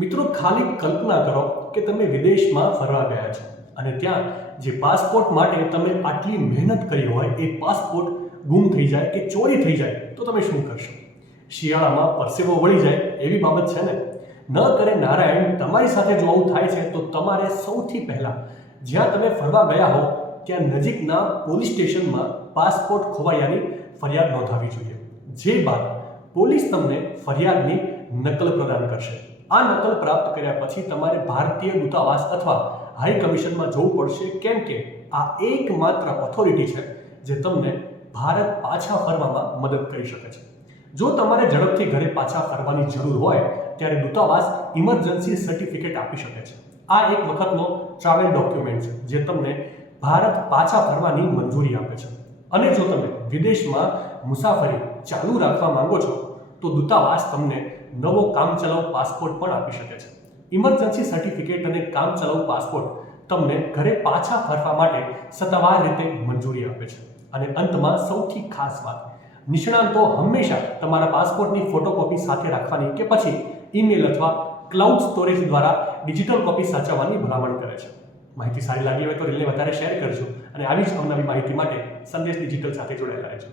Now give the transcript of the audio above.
મિત્રો, ખાલી કલ્પના કરો કે તમે વિદેશમાં ફરવા ગયા છો અને ત્યાં જે પાસપોર્ટ માટે તમે આટલી મહેનત કરી હોય એ પાસપોર્ટ ગુમ થઈ જાય કે ચોરી થઈ જાય તો તમે શું કરશો? શિયાળામાં પરસેવો વળી જાય એવી બાબત છે ને. ન કરે નારાયણ, તમારી સાથે જો આવું થાય છે તો તમારે સૌથી પહેલાં જ્યાં તમે ફરવા ગયા હો ત્યાં નજીકના પોલીસ સ્ટેશનમાં પાસપોર્ટ ખોવાયાની ફરિયાદ નોંધાવવી જોઈએ. જે બાદ પોલીસ તમને ફરિયાદની નકલ પ્રદાન કરશે. આ નકલ પ્રાપ્ત કર્યા પછી તમારે ભારતીય દૂતાવાસ અથવા હાઈ કમિશનમાં જવું પડશે, કેમ કે આ એકમાત્ર ઓથોરિટી છે જે તમને ભારત પાછા ફરવામાં મદદ કરી શકે છે. જો તમારે ઝડપથી ઘરે પાછા ફરવાની જરૂર હોય ત્યારે દૂતાવાસ ઇમરજન્સી સર્ટિફિકેટ આપી શકે છે. આ એક વખતનો ટ્રાવેલ ડોક્યુમેન્ટ છે જે તમને ભારત પાછા ફરવાની મંજૂરી આપે છે. અને જો તમે વિદેશમાં મુસાફરી ચાલુ રાખવા માંગો છો તો દૂતાવાસ તમને નવો કામચલાઉ પાસપોર્ટ પણ આપી શકે છે. ઇમરજન્સી સર્ટિફિકેટ અને કામચલાઉ પાસપોર્ટ તમને ઘરે પાછા ફરવા માટે સત્તાવાર રીતે મંજૂરી આપે છે. અને અંતમાં સૌથી ખાસ વાત, નિષ્ણાંતો હંમેશા તમારા પાસપોર્ટની ફોટોકોપી સાથે રાખવાની કે પછી ઈમેલ અથવા ક્લાઉડ સ્ટોરેજ દ્વારા ડિજિટલ કોપી સાચવવાની ભલામણ કરે છે. માહિતી સારી લાગી હોય તો રીલને વધારે શેર કરજો અને આવી જ અવનવી માહિતી માટે સંદેશ ડિજિટલ સાથે જોડાયેલા રહેજો.